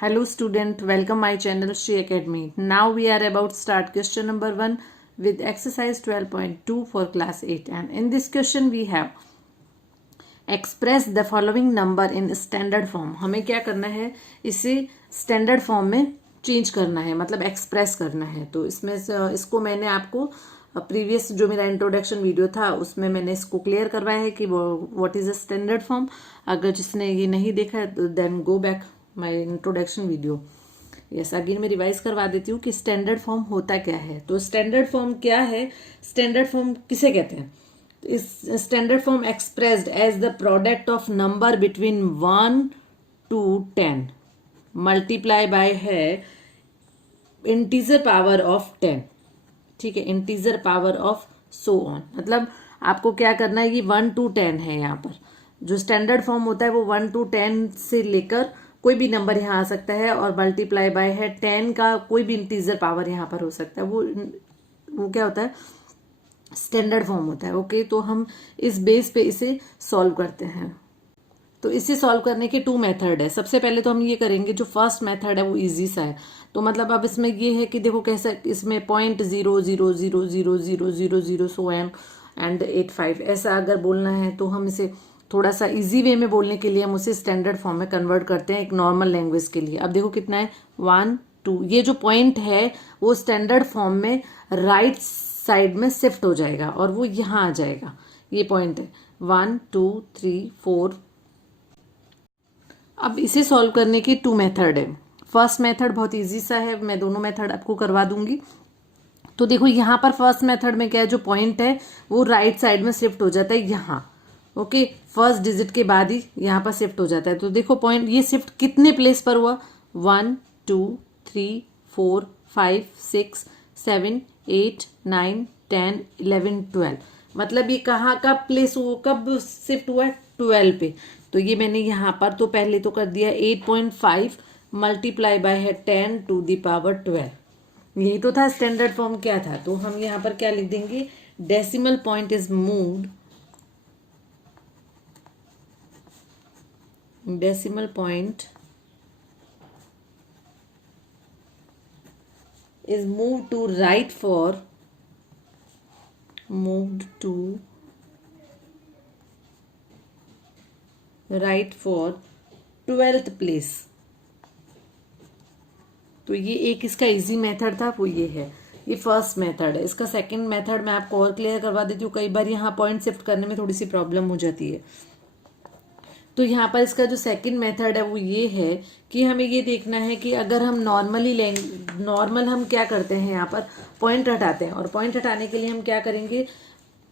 Hello student, welcome my channel Shri Academy. Now we are about start question number 1 with exercise 12.2 for class 8, and in this question we have express the following number in standard form. हमें क्या करना है, इसे standard form में change करना है, मतलब express करना है. तो इसमें इसको मैंने आपको प्रीवियस जो मेरा इंट्रोडक्शन वीडियो था उसमें मैंने इसको क्लियर करवाया है कि what is a standard form. अगर जिसने ये नहीं देखा है तो then go back my introduction video. Yes, again मैं रिवाइज करवा देती हूँ कि स्टैंडर्ड फॉर्म होता क्या है. तो स्टैंडर्ड फॉर्म क्या है, स्टैंडर्ड फॉर्म किसे कहते हैं. इस standard form expressed as the product of number between 1 to 10 multiply by है इंटीजर पावर ऑफ 10. ठीक है, integer power of so on. मतलब आपको क्या करना है, ये 1 to 10 है. यहाँ पर जो स्टैंडर्ड फॉर्म होता है वो 1 to 10 से लेकर कोई भी नंबर यहाँ आ सकता है और मल्टीप्लाई बाय है 10 का कोई भी इंटीजर पावर यहाँ पर हो सकता है. वो क्या होता है, स्टैंडर्ड फॉर्म होता है. ओके, तो हम इस बेस पे इसे सॉल्व करते हैं. तो इसे सॉल्व करने के 2 मेथड है. सबसे पहले तो हम ये करेंगे, जो फर्स्ट मेथड है वो इजी सा है. तो मतलब अब इसमें ये है कि देखो कैसे इसमें 0.0000000 सो एंड 85 ऐसा अगर बोलना है तो हम इसे थोड़ा सा इजी वे में बोलने के लिए हम उसे स्टैंडर्ड फॉर्म में कन्वर्ट करते हैं एक नॉर्मल लैंग्वेज के लिए. अब देखो कितना है, 1 2. ये जो पॉइंट है वो स्टैंडर्ड फॉर्म में राइट साइड में शिफ्ट हो जाएगा और वो यहाँ आ जाएगा. ये पॉइंट है 1 2 3 4. अब इसे सॉल्व करने की 2 मेथड है. फर्स्ट मेथड बहुत इजी सा है, मैं दोनों मेथड आपको करवा दूंगी. तो देखो यहाँ पर फर्स्ट मेथड में क्या है, जो पॉइंट है वो राइट साइड में शिफ्ट हो जाता है यहाँ. ओके, फर्स्ट डिजिट के बाद ही यहाँ पर शिफ्ट हो जाता है. तो देखो पॉइंट ये शिफ्ट कितने प्लेस पर हुआ, 1 2 3 4 5 6 7 8 9 10 11 12. मतलब ये कहाँ का प्लेस हुआ, कब शिफ्ट हुआ है, 12 पे. तो ये मैंने यहाँ पर तो पहले तो कर दिया 8.5 मल्टीप्लाई बाय है 10 to the power 12. यही तो था स्टैंडर्ड फॉर्म क्या था. तो हम यहाँ पर क्या लिख देंगे, decimal point is moved, decimal point is moved to right for moved to right for 12th place. तो ये एक इसका इजी मेथड था, वो ये है, ये फर्स्ट मेथड है. इसका सेकंड मेथड मैं आपको और क्लियर करवा देती हूँ. कई बार यहाँ पॉइंट शिफ्ट करने में थोड़ी सी प्रॉब्लम हो जाती है. तो यहाँ पर इसका जो सेकंड मेथड है वो ये है कि हमें ये देखना है कि अगर हम नॉर्मल हम क्या करते हैं, यहाँ पर पॉइंट हटाते हैं. और पॉइंट हटाने के लिए हम क्या करेंगे,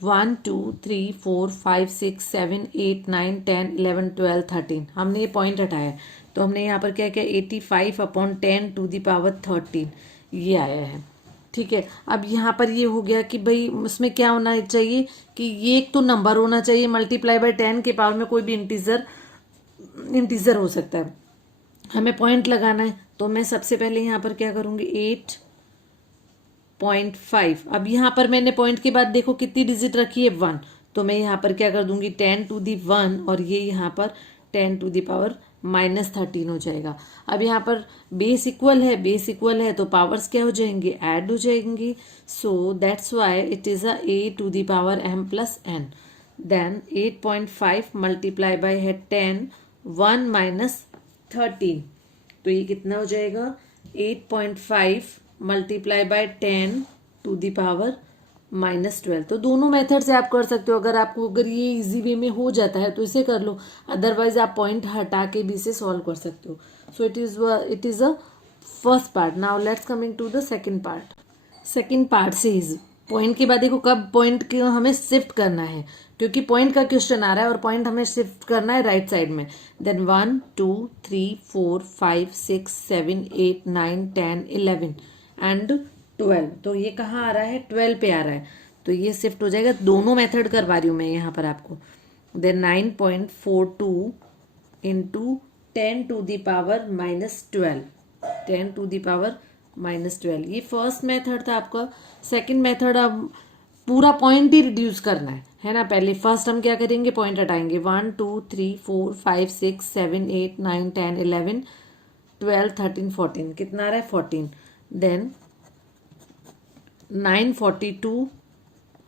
1 2 3 4 5 6 7 8 9 10 11 12 13 हमने ये पॉइंट हटाया. तो हमने यहाँ पर क्या किया, 85/10 to the power 13 ये आया है. ठीक है, अब यहाँ पर ये हो गया कि भाई उसमें क्या होना चाहिए कि ये एक तो नंबर होना चाहिए, मल्टीप्लाई बाय 10 के पावर में कोई भी इंटीजर हो सकता है. हमें पॉइंट लगाना है. तो मैं सबसे पहले यहाँ पर क्या करूँगी, 8.5. अब यहाँ पर मैंने पॉइंट के बाद देखो कितनी डिजिट रखी है, 1. तो मैं यहाँ पर क्या कर दूंगी, 10 to the 1 और ये यहाँ पर 10 to the power -13 हो जाएगा. अब यहाँ पर बेस इक्वल है तो पावर्स क्या हो जाएंगे, ऐड हो जाएंगी. So that's why it is a to the power m plus n. Then 8.5 multiply by है 10 1 - 13. तो ये कितना हो जाएगा, 8.5 multiply by 10 to the power -12. तो दोनों मेथड से आप कर सकते हो. अगर ये इजी वे में हो जाता है तो इसे कर लो, अदरवाइज आप पॉइंट हटा के भी इसे सॉल्व कर सकते हो. So it is a first part. Now let's coming to the second part. Second part से इजी. पॉइंट के बाद देखो कब पॉइंट को हमें शिफ्ट करना है, क्योंकि पॉइंट का क्वेश्चन आ रहा है और पॉइंट हमें शिफ्ट करना है राइट साइड में. Then 1 2 3 4 5 6 7 8 9 10 11 and 12. तो ये कहाँ आ रहा है, 12 पे आ रहा है. तो ये शिफ्ट हो जाएगा. दोनों मेथड करवा रही हूँ मैं यहाँ पर आपको. Then 9.42 into 10 to the power -12 10 to the power -12. ये फर्स्ट मेथड था आपका. सेकंड मेथड अब पूरा पॉइंट ही रिड्यूस करना है ना. पहले फर्स्ट हम क्या करेंगे, पॉइंट हटाएंगे. 1 2 3 4 5 6 7 8 9 10 11 12, 13, 14 कितना आ रहा है 14, then 942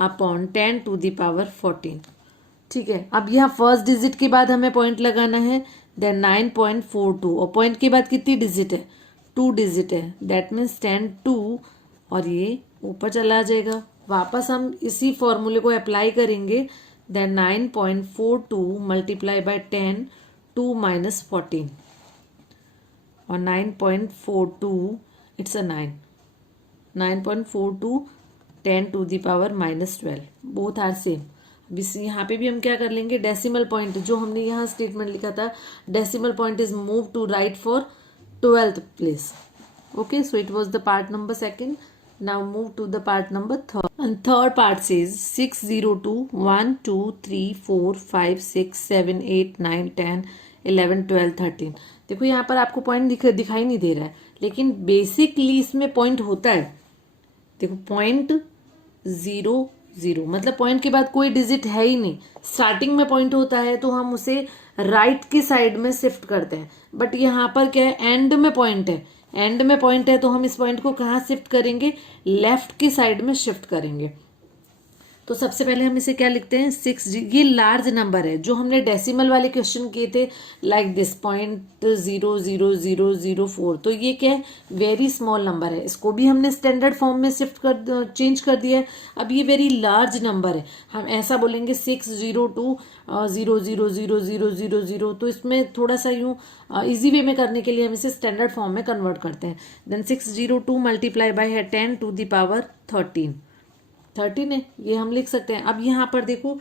upon 10 to the power 14। ठीक है, अब यहाँ फर्स्ट डिजिट के बाद हमें पॉइंट लगाना है, देन 9.42 और पॉइंट के बाद कितनी डिजिट है 2 डिजिट है, दैट मीन्स 10 2 और ये ऊपर चला जाएगा। वापस हम इसी फॉर्मूले को अप्लाई करेंगे, देन 9.42 मल्टीप्लाई बाय 10 2 माइनस 14 और 9.42 it's a 9, 9.42 10 to the power minus 12 both are same. यहाँ पे भी हम क्या कर लेंगे, डेसिमल पॉइंट जो हमने यहाँ स्टेटमेंट लिखा था, decimal point is move to right for 12th place. Okay, so it was the part number second. Now move to the part number third, and third part says 602 1 2 3 4 5 6 7 8 9 10 11 12 13। देखो यहाँ पर आपको point दिखाई नहीं दे रहा है, लेकिन बेसिकली इसमें पॉइंट होता है। देखो पॉइंट 0 0 मतलब पॉइंट के बाद कोई डिजिट है ही नहीं। स्टार्टिंग में पॉइंट होता है तो हम उसे राइट की साइड में शिफ्ट करते हैं, बट यहाँ पर क्या है, एंड में पॉइंट है, एंड में पॉइंट है तो हम इस पॉइंट को कहाँ शिफ्ट करेंगे, लेफ्ट की साइड में शिफ्ट करेंगे। तो सबसे पहले हम इसे क्या लिखते हैं 6, ये लार्ज नंबर है जो हमने डेसिमल वाले क्वेश्चन किए थे लाइक दिस 0.00004, तो ये क्या है वेरी स्मॉल नंबर है, इसको भी हमने स्टैंडर्ड फॉर्म में शिफ्ट कर चेंज कर दिया है। अब ये वेरी लार्ज नंबर है, हम ऐसा बोलेंगे 602 0000000, तो इसमें थोड़ा सा यूँ इजी वे में करने के लिए हम इसे स्टैंडर्ड फॉर्म में कन्वर्ट करते हैं। देन 602 मल्टीप्लाई बाय है 10 टू द पावर 13 है, ये हम लिख सकते हैं। अब यहाँ पर देखो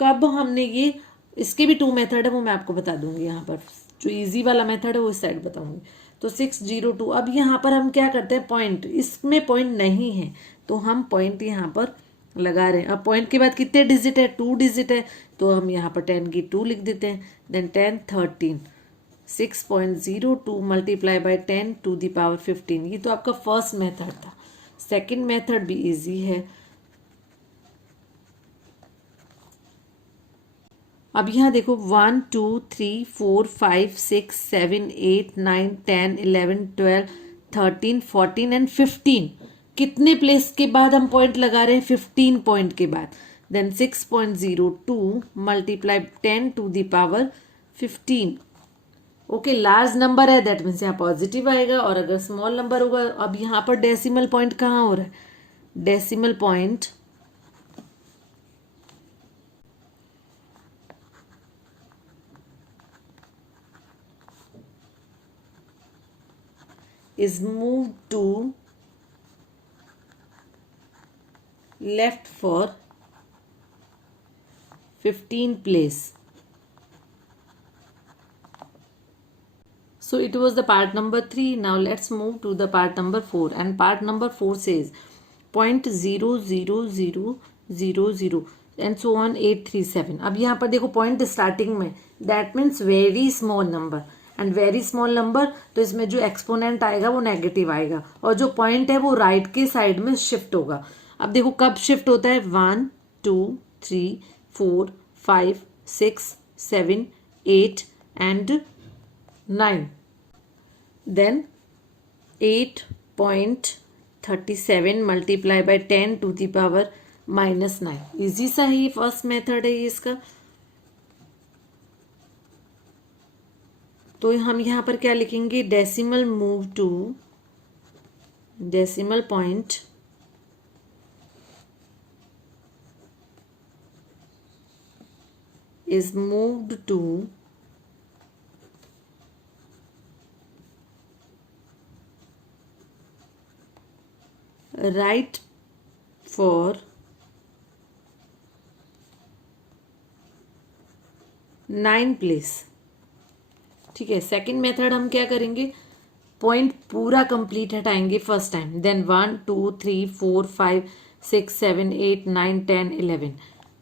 कब हमने ये, इसके भी 2 मेथड है वो मैं आपको बता दूंगी, यहाँ पर जो इजी वाला मेथड है वो इस साइड बताऊंगी। तो 602, अब यहाँ पर हम क्या करते हैं, पॉइंट, इसमें पॉइंट नहीं है तो हम पॉइंट यहाँ पर लगा रहे हैं। अब पॉइंट के बाद कितने डिजिट है 2 डिजिट है, तो हम यहाँ पर 10 की 2 लिख देते हैं, then 10 13 6.02 multiply by 10 to the power 15। ये तो आपका फर्स्ट मेथड था। सेकेंड मेथड भी इजी है। अब यहाँ देखो 1 2 3 4 5 6 7 8 9 10 11 12 13 14 एंड 15, कितने प्लेस के बाद हम पॉइंट लगा रहे हैं 15 पॉइंट के बाद, then 6.02 multiply 10 to the power 15। Okay, large number है दैट मीन्स यहाँ पॉजिटिव आएगा, और अगर स्मॉल नंबर होगा, अब यहाँ पर डेसिमल पॉइंट कहाँ हो रहा है, decimal point is moved to left for 15 place. So it was the part number 3. Now let's move to the part number 4, and part number 4 says 0.00000 and so on 837. अब यहाँ पर देखो पॉइंट स्टार्टिंग में, that means very small number, and very small number तो इसमें जो exponent आएगा वो नेगेटिव आएगा, और जो पॉइंट है वो राइट के साइड में शिफ्ट होगा। अब देखो कब शिफ्ट होता है, 1 2 3 4 5 6 7 8 and 9, then 8.37 multiply by 10 to the power minus 9। Easy सा ही फर्स्ट मेथड है ये इसका। तो हम यहाँ पर क्या लिखेंगे, decimal move to, decimal point is moved to right for 9 place। ठीक है, सेकंड मेथड हम क्या करेंगे, पॉइंट पूरा कंप्लीट हटाएंगे फर्स्ट टाइम, देन 1 2 3 4 5 6 7 8 9 10 11,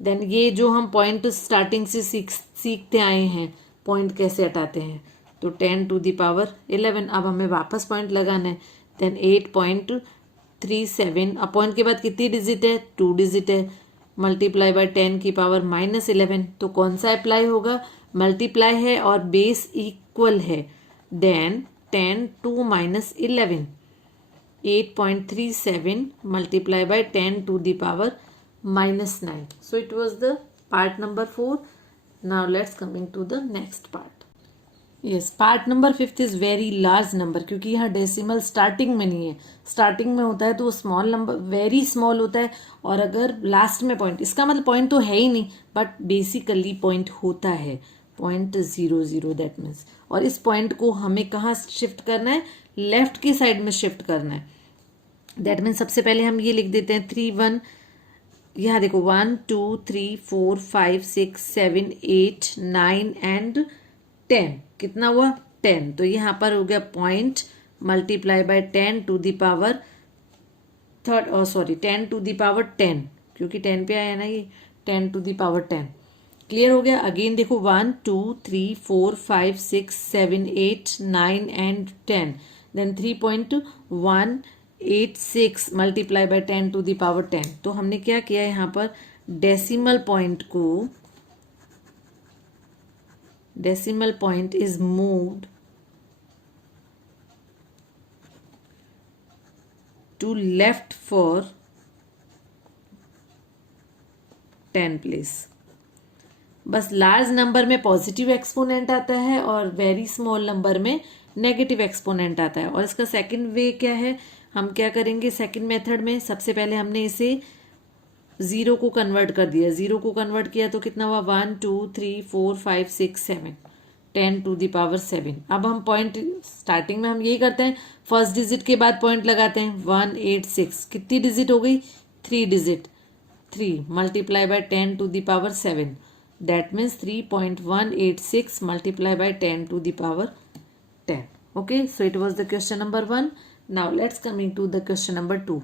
देन ये जो हम पॉइंट स्टार्टिंग से सीखते आए हैं पॉइंट कैसे हटाते हैं, तो 10 टू द पावर 11। अब हमें वापस पॉइंट लगाना है, देन 8.37, अब पॉइंट के बाद कितनी डिजिट है 2 डिजिट है, मल्टीप्लाई बाय 10 की पावर माइनस 11, तो कौन सा अप्लाई होगा, मल्टीप्लाई है और बेस इक्वल है, then 10 2 minus 11. 8.37 multiply by 10 to the power minus 9. So it was the part number 4. Now let's coming to the next part. Yes part number 5 is very large number, क्योंकि यहाँ decimal starting में नहीं है. Starting में होता है तो वो स्मॉल नंबर वेरी स्मॉल होता है, और अगर लास्ट में पॉइंट, इसका मतलब पॉइंट तो है ही नहीं, बट बेसिकली पॉइंट होता है 0.00 दैट मीन्स. और इस पॉइंट को हमें कहाँ शिफ्ट करना है, लेफ्ट की साइड में शिफ्ट करना है. दैट मीन्स सबसे पहले हम ये लिख देते हैं 3 1. यहाँ देखो 1 2 3 4 5 6 7 8 9 एंड 10. कितना हुआ 10. तो यहाँ पर हो गया point multiply by 10 to the power 10 to the power 10, क्योंकि 10 पे आया ना ये, 10 टू द पावर 10. क्लियर हो गया. अगेन देखो 1 2 3 4 5 6 7 8 9 and 10. Then 3.186 multiply by 10 to the power 10. तो हमने क्या किया यहाँ पर, decimal point is moved to left for 10 place. बस लार्ज नंबर में पॉजिटिव एक्सपोनेंट आता है और वेरी स्मॉल नंबर में नेगेटिव एक्सपोनेंट आता है. और इसका सेकंड वे क्या है, हम क्या करेंगे सेकंड मेथड में, सबसे पहले हमने इसे जीरो को कन्वर्ट कर दिया. जीरो को कन्वर्ट किया तो कितना हुआ 1 2 3 4 5 6 7 10 टू द पावर 7. अब हम पॉइंट स्टार्टिंग में हम यही करते हैं, फर्स्ट डिजिट के बाद पॉइंट लगाते हैं. 186 कितनी डिजिट हो गई, 3 digit. 3 multiply by 10 to the power 7. That means 3.186 multiply by 10 to the power 10. Okay, so it was the question number 1. Now let's coming to the question number 2.